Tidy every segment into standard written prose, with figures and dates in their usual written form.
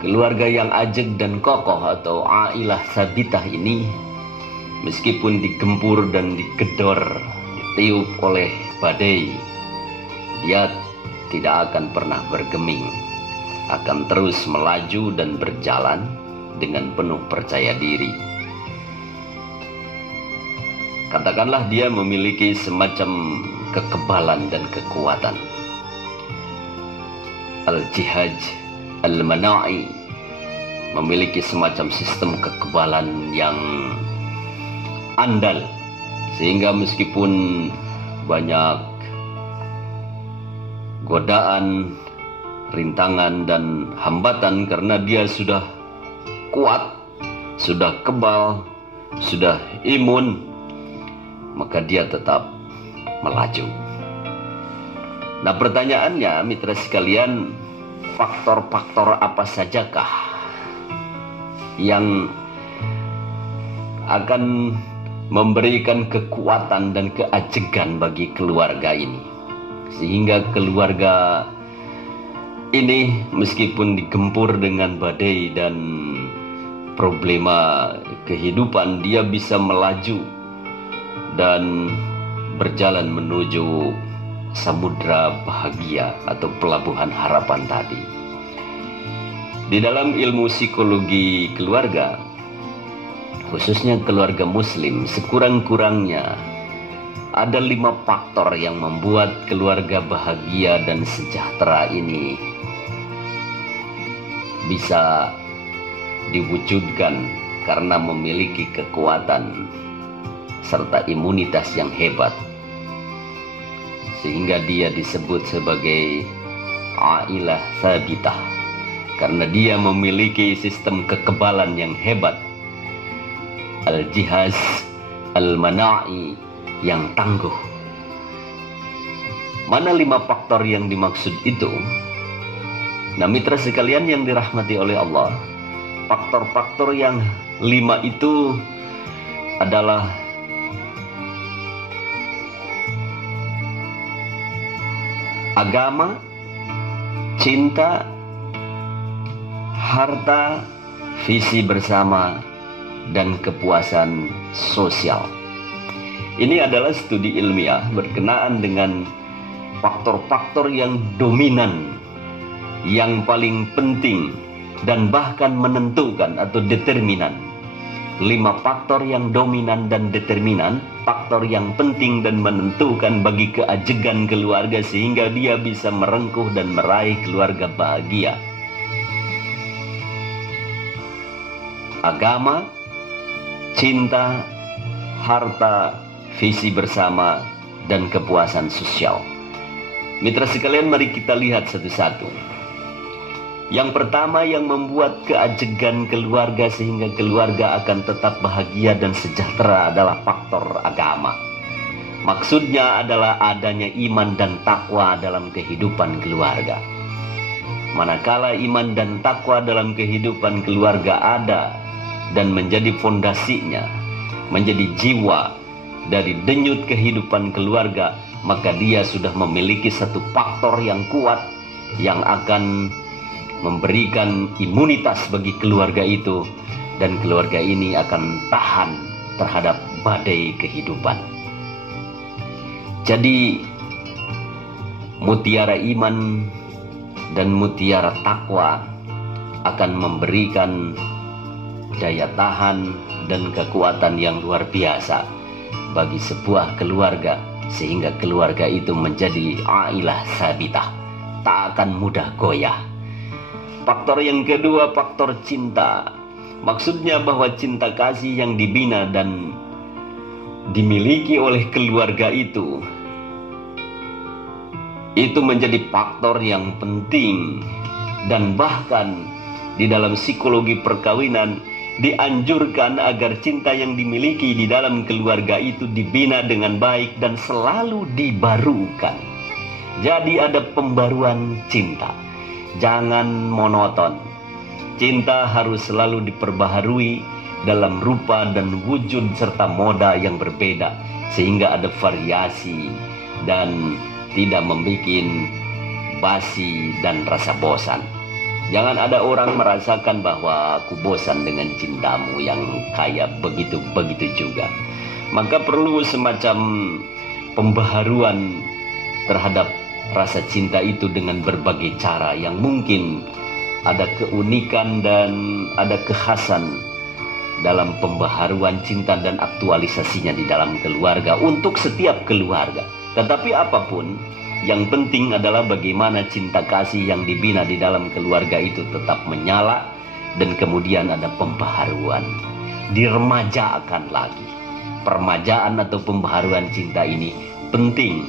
Keluarga yang ajeg dan kokoh atau ailah sabitah ini, meskipun digempur dan digedor, ditiup oleh badai, dia tidak akan pernah bergeming, akan terus melaju dan berjalan dengan penuh percaya diri. Katakanlah dia memiliki semacam kekebalan dan kekuatan. Al-Jihad Al-Mana'i memiliki semacam sistem kekebalan yang andal, sehingga meskipun banyak godaan, rintangan dan hambatan, karena dia sudah kuat, sudah kebal, sudah imun, maka dia tetap melaju. Nah, pertanyaannya, mitra sekalian, faktor-faktor apa sajakah yang akan memberikan kekuatan dan keajegan bagi keluarga ini, sehingga keluarga ini meskipun digempur dengan badai dan problema kehidupan, dia bisa melaju dan berjalan menuju samudra bahagia atau pelabuhan harapan tadi. Di dalam ilmu psikologi keluarga, khususnya keluarga muslim, sekurang-kurangnya ada 5 faktor yang membuat keluarga bahagia dan sejahtera ini bisa diwujudkan karena memiliki kekuatan serta imunitas yang hebat, sehingga dia disebut sebagai ailah sabitah, karena dia memiliki sistem kekebalan yang hebat. Al-Jihaz Al-Mana'i yang tangguh. Mana 5 faktor yang dimaksud itu? Nah, mitra sekalian yang dirahmati oleh Allah, faktor-faktor yang 5 itu adalah agama, cinta, harta, visi bersama, dan kepuasan sosial. Ini adalah studi ilmiah berkenaan dengan faktor-faktor yang dominan, yang paling penting dan bahkan menentukan atau determinan. 5 faktor yang dominan dan determinan, faktor yang penting dan menentukan bagi keajegan keluarga sehingga dia bisa merengkuh dan meraih keluarga bahagia. Agama, cinta, harta, visi bersama, dan kepuasan sosial. Mitra sekalian, mari kita lihat satu-satu. Yang pertama yang membuat keajegan keluarga sehingga keluarga akan tetap bahagia dan sejahtera adalah faktor agama. Maksudnya adalah adanya iman dan takwa dalam kehidupan keluarga. Manakala iman dan takwa dalam kehidupan keluarga ada dan menjadi fondasinya, menjadi jiwa dari denyut kehidupan keluarga, maka dia sudah memiliki satu faktor yang kuat yang akan memberikan imunitas bagi keluarga itu, dan keluarga ini akan tahan terhadap badai kehidupan. Jadi mutiara iman dan mutiara takwa akan memberikan daya tahan dan kekuatan yang luar biasa bagi sebuah keluarga, sehingga keluarga itu menjadi ailah sabitah, tak akan mudah goyah. Faktor yang kedua, faktor cinta. Maksudnya bahwa cinta kasih yang dibina dan dimiliki oleh keluarga itu menjadi faktor yang penting. Dan bahkan di dalam psikologi perkawinan dianjurkan agar cinta yang dimiliki di dalam keluarga itu dibina dengan baik dan selalu dibarukan. Jadi ada pembaruan cinta. Jangan monoton. Cinta harus selalu diperbaharui dalam rupa dan wujud serta moda yang berbeda, sehingga ada variasi dan tidak membuat basi dan rasa bosan. Jangan ada orang merasakan bahwa aku bosan dengan cintamu yang kayak begitu-begitu juga. Maka perlu semacam pembaharuan terhadap rasa cinta itu dengan berbagai cara yang mungkin ada keunikan dan ada kekhasan dalam pembaharuan cinta dan aktualisasinya di dalam keluarga untuk setiap keluarga. Tetapi apapun, yang penting adalah bagaimana cinta kasih yang dibina di dalam keluarga itu tetap menyala dan kemudian ada pembaharuan. Diremajakan lagi. Permajaan atau pembaharuan cinta ini penting,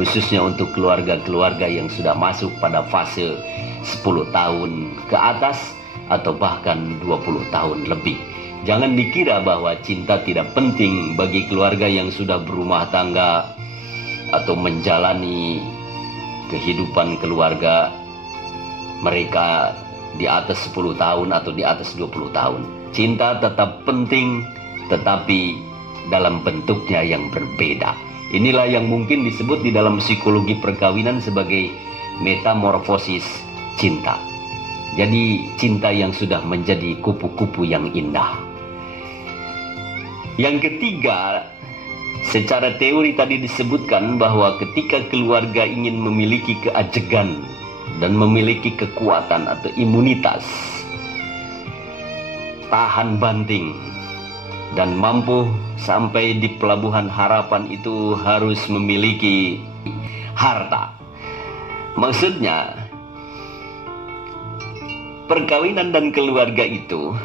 khususnya untuk keluarga-keluarga yang sudah masuk pada fase 10 tahun ke atas atau bahkan 20 tahun lebih. Jangan dikira bahwa cinta tidak penting bagi keluarga yang sudah berumah tangga atau menjalani kehidupan keluarga mereka di atas 10 tahun atau di atas 20 tahun. Cinta tetap penting, tetapi dalam bentuknya yang berbeda. Inilah yang mungkin disebut di dalam psikologi perkawinan sebagai metamorfosis cinta. Jadi cinta yang sudah menjadi kupu-kupu yang indah. Yang ketiga, secara teori tadi disebutkan bahwa ketika keluarga ingin memiliki keajegan dan memiliki kekuatan atau imunitas, tahan banting, dan mampu sampai di pelabuhan harapan itu harus memiliki harta. Maksudnya, perkawinan dan keluarga itu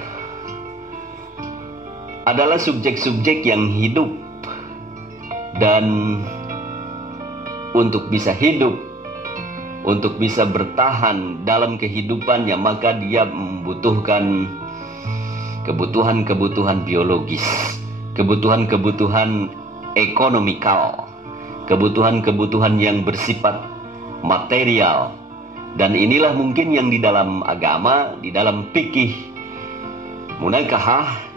adalah subjek-subjek yang hidup, dan untuk bisa hidup, untuk bisa bertahan dalam kehidupannya, maka dia membutuhkan kebutuhan-kebutuhan biologis, kebutuhan-kebutuhan ekonomikal, kebutuhan-kebutuhan yang bersifat material. Dan inilah mungkin yang di dalam agama, di dalam fikih munakahah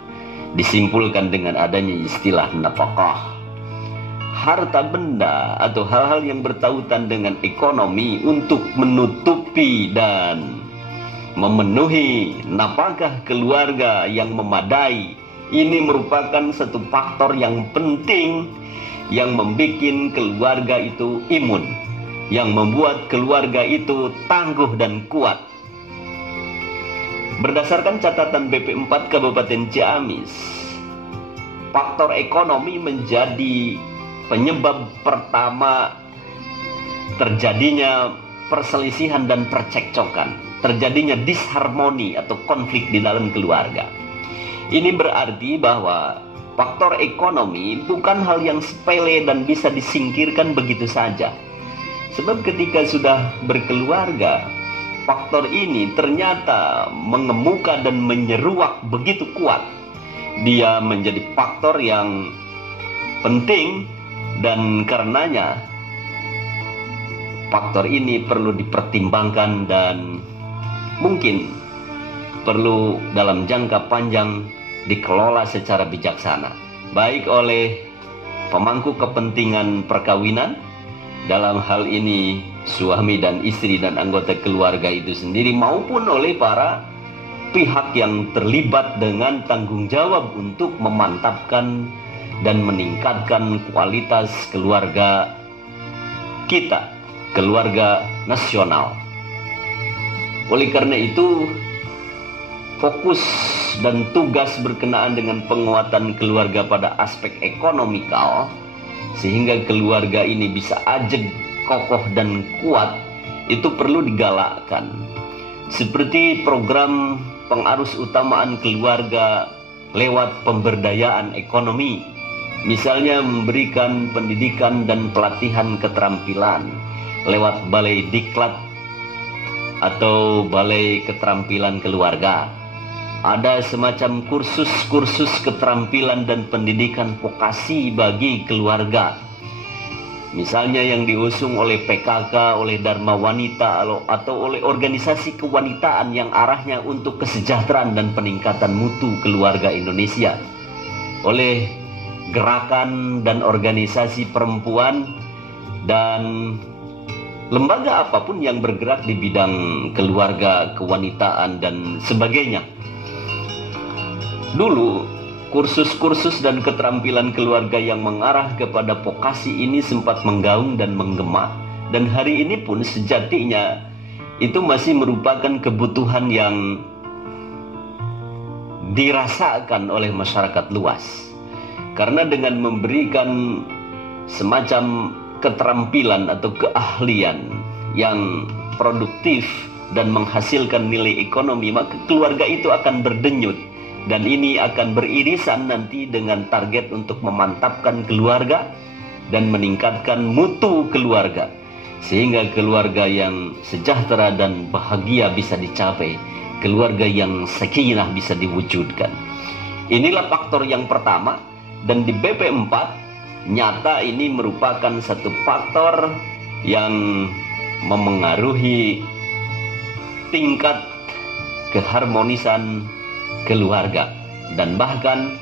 disimpulkan dengan adanya istilah nafkah. Harta benda atau hal-hal yang bertautan dengan ekonomi untuk menutupi dan memenuhi nafkah keluarga yang memadai. Ini merupakan satu faktor yang penting yang membuat keluarga itu imun, yang membuat keluarga itu tangguh dan kuat. Berdasarkan catatan BP4 Kabupaten Ciamis, faktor ekonomi menjadi penyebab pertama terjadinya perselisihan dan percekcokan, terjadinya disharmoni atau konflik di dalam keluarga. Ini berarti bahwa faktor ekonomi bukan hal yang sepele dan bisa disingkirkan begitu saja. Sebab ketika sudah berkeluarga, faktor ini ternyata mengemuka dan menyeruak begitu kuat. Dia menjadi faktor yang penting, dan karenanya faktor ini perlu dipertimbangkan dan mungkin perlu dalam jangka panjang dikelola secara bijaksana, baik oleh pemangku kepentingan perkawinan, dalam hal ini suami dan istri dan anggota keluarga itu sendiri, maupun oleh para pihak yang terlibat dengan tanggung jawab untuk memantapkan dan meningkatkan kualitas keluarga kita, keluarga nasional. Oleh karena itu, fokus dan tugas berkenaan dengan penguatan keluarga pada aspek ekonomikal, sehingga keluarga ini bisa ajeg, kokoh dan kuat, itu perlu digalakkan. Seperti program pengarus utamaan keluarga lewat pemberdayaan ekonomi, misalnya memberikan pendidikan dan pelatihan keterampilan lewat balai diklat atau balai keterampilan keluarga. Ada semacam kursus-kursus keterampilan dan pendidikan vokasi bagi keluarga, misalnya yang diusung oleh PKK, oleh Dharma Wanita, atau oleh organisasi kewanitaan yang arahnya untuk kesejahteraan dan peningkatan mutu keluarga Indonesia, oleh gerakan dan organisasi perempuan dan lembaga apapun yang bergerak di bidang keluarga, kewanitaan, dan sebagainya. Dulu, kursus-kursus dan keterampilan keluarga yang mengarah kepada vokasi ini sempat menggaung dan menggema, dan hari ini pun sejatinya itu masih merupakan kebutuhan yang dirasakan oleh masyarakat luas. Karena dengan memberikan semacam keterampilan atau keahlian yang produktif dan menghasilkan nilai ekonomi, maka keluarga itu akan berdenyut. Dan ini akan beririsan nanti dengan target untuk memantapkan keluarga dan meningkatkan mutu keluarga, sehingga keluarga yang sejahtera dan bahagia bisa dicapai, keluarga yang sakinah bisa diwujudkan. Inilah faktor yang pertama, dan di BP4 nyata ini merupakan satu faktor yang memengaruhi tingkat keharmonisan keluarga, dan bahkan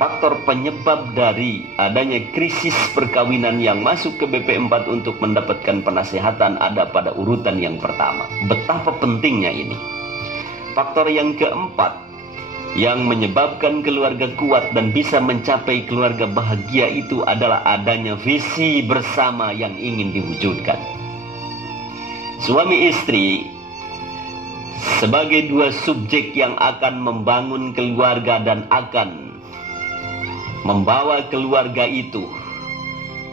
faktor penyebab dari adanya krisis perkawinan yang masuk ke BP4 untuk mendapatkan penasehatan ada pada urutan yang pertama. Betapa pentingnya ini. Faktor yang keempat yang menyebabkan keluarga kuat dan bisa mencapai keluarga bahagia itu adalah adanya visi bersama yang ingin diwujudkan. Suami istri sebagai dua subjek yang akan membangun keluarga dan akan membawa keluarga itu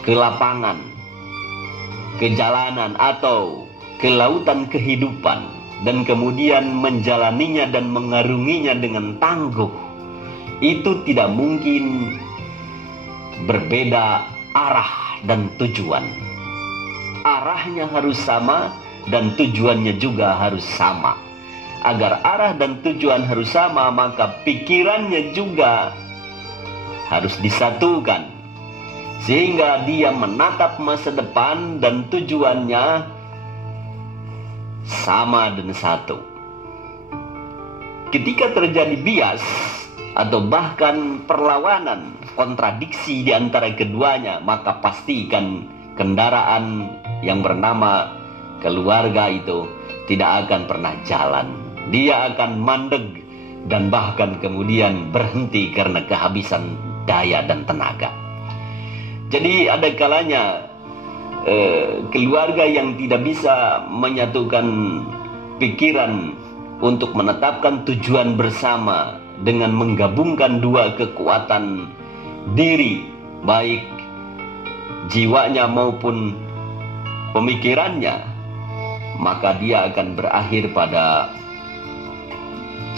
ke lapangan, ke jalanan atau ke lautan kehidupan, dan kemudian menjalaninya dan mengarunginya dengan tangguh, itu tidak mungkin berbeda arah dan tujuan. Arahnya harus sama dan tujuannya juga harus sama. Agar arah dan tujuan harus sama, maka pikirannya juga harus disatukan, sehingga dia menatap masa depan dan tujuannya sama dan satu. Ketika terjadi bias atau bahkan perlawanan, kontradiksi di antara keduanya, maka pastikan kendaraan yang bernama keluarga itu tidak akan pernah jalan. Dia akan mandeg dan bahkan kemudian berhenti karena kehabisan daya dan tenaga. Jadi ada kalanya keluarga yang tidak bisa menyatukan pikiran untuk menetapkan tujuan bersama dengan menggabungkan dua kekuatan diri, baik jiwanya maupun pemikirannya, maka dia akan berakhir pada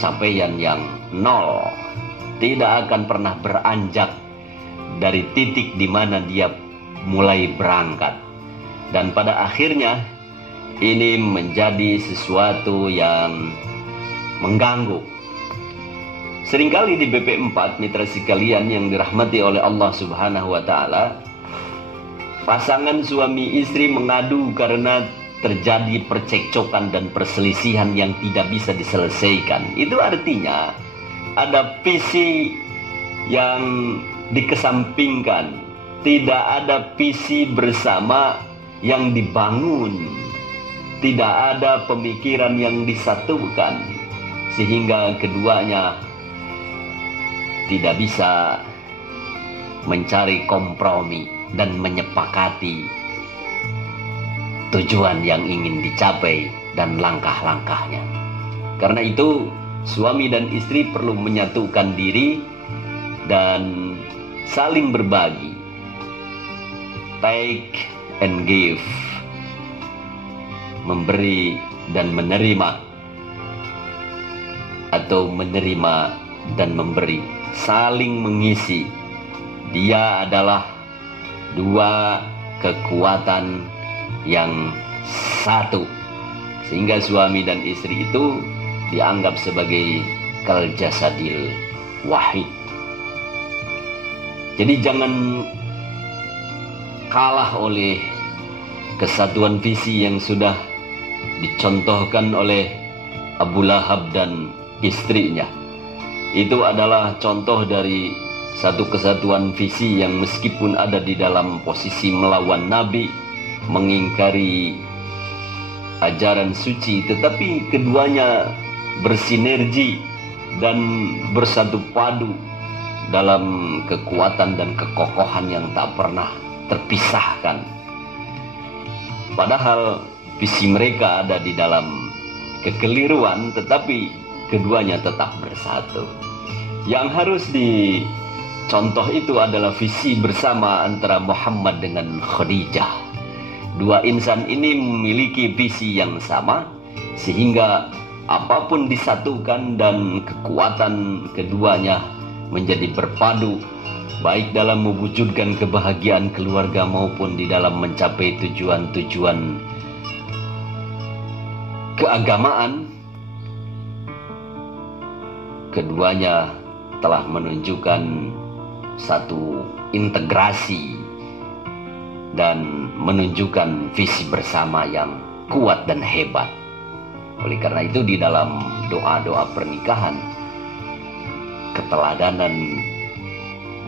capaian yang nol. Tidak akan pernah beranjak dari titik di mana dia mulai berangkat, dan pada akhirnya ini menjadi sesuatu yang mengganggu. Seringkali di BP4, mitra sekalian yang dirahmati oleh Allah Subhanahu wa Ta'ala, pasangan suami istri mengadu karena terjadi percekcokan dan perselisihan yang tidak bisa diselesaikan. Itu artinya ada visi yang dikesampingkan, tidak ada visi bersama yang dibangun, tidak ada pemikiran yang disatukan, sehingga keduanya tidak bisa mencari kompromi dan menyepakati tujuan yang ingin dicapai dan langkah-langkahnya. Karena itu suami dan istri perlu menyatukan diri dan saling berbagi, take and give, memberi dan menerima, atau menerima dan memberi, saling mengisi. Dia adalah dua kekuatan yang satu, sehingga suami dan istri itu dianggap sebagai kal jasadil wahid. Jadi jangan kalah oleh kesatuan visi yang sudah dicontohkan oleh Abu Lahab dan istrinya. Itu adalah contoh dari satu kesatuan visi yang meskipun ada di dalam posisi melawan Nabi, mengingkari ajaran suci, tetapi keduanya bersinergi dan bersatu padu dalam kekuatan dan kekokohan yang tak pernah terpisahkan. Padahal visi mereka ada di dalam kekeliruan, tetapi keduanya tetap bersatu. Yang harus dicontoh itu adalah visi bersama antara Muhammad dengan Khadijah. Dua insan ini memiliki visi yang sama, sehingga apapun disatukan dan kekuatan keduanya menjadi berpadu, baik dalam mewujudkan kebahagiaan keluarga maupun di dalam mencapai tujuan-tujuan keagamaan. Keduanya telah menunjukkan satu integrasi dan menunjukkan visi bersama yang kuat dan hebat. Oleh karena itu di dalam doa-doa pernikahan, keteladanan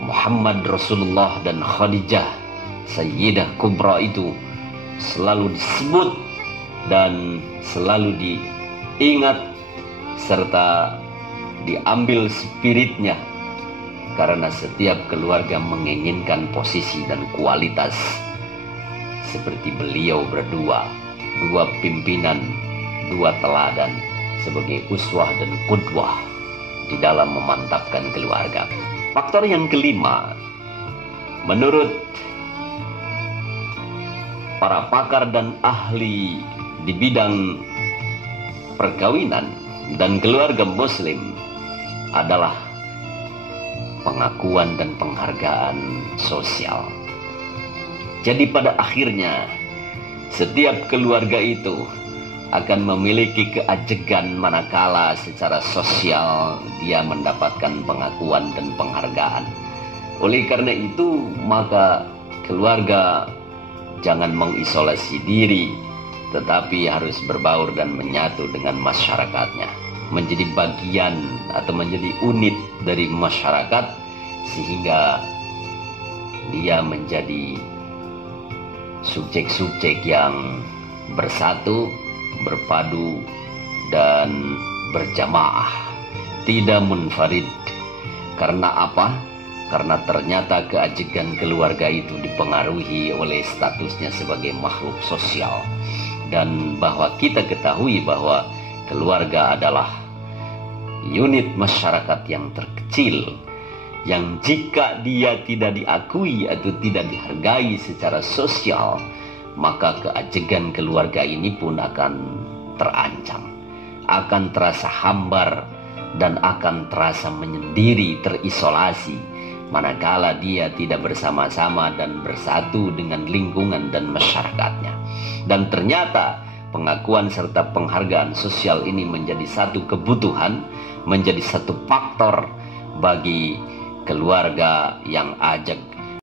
Muhammad Rasulullah dan Khadijah Sayyidah Kubra itu selalu disebut dan selalu diingat serta diambil spiritnya, karena setiap keluarga menginginkan posisi dan kualitas seperti beliau berdua, dua pimpinan, dua teladan sebagai uswah dan qudwah di dalam memantapkan keluarga. Faktor yang kelima, menurut para pakar dan ahli di bidang perkawinan dan keluarga muslim, adalah pengakuan dan penghargaan sosial. Jadi pada akhirnya setiap keluarga itu akan memiliki keajegan manakala secara sosial dia mendapatkan pengakuan dan penghargaan. Oleh karena itu, maka keluarga jangan mengisolasi diri, tetapi harus berbaur dan menyatu dengan masyarakatnya, menjadi bagian atau menjadi unit dari masyarakat, sehingga dia menjadi subjek-subjek yang bersatu, berpadu, dan berjamaah, tidak munfarid. Karena apa? Karena ternyata keajegan keluarga itu dipengaruhi oleh statusnya sebagai makhluk sosial, dan bahwa kita ketahui bahwa keluarga adalah unit masyarakat yang terkecil, yang jika dia tidak diakui atau tidak dihargai secara sosial, maka keajegan keluarga ini pun akan terancam, akan terasa hambar, dan akan terasa menyendiri, terisolasi, manakala dia tidak bersama-sama dan bersatu dengan lingkungan dan masyarakatnya. Dan ternyata pengakuan serta penghargaan sosial ini menjadi satu kebutuhan, menjadi satu faktor bagi keluarga yang ajak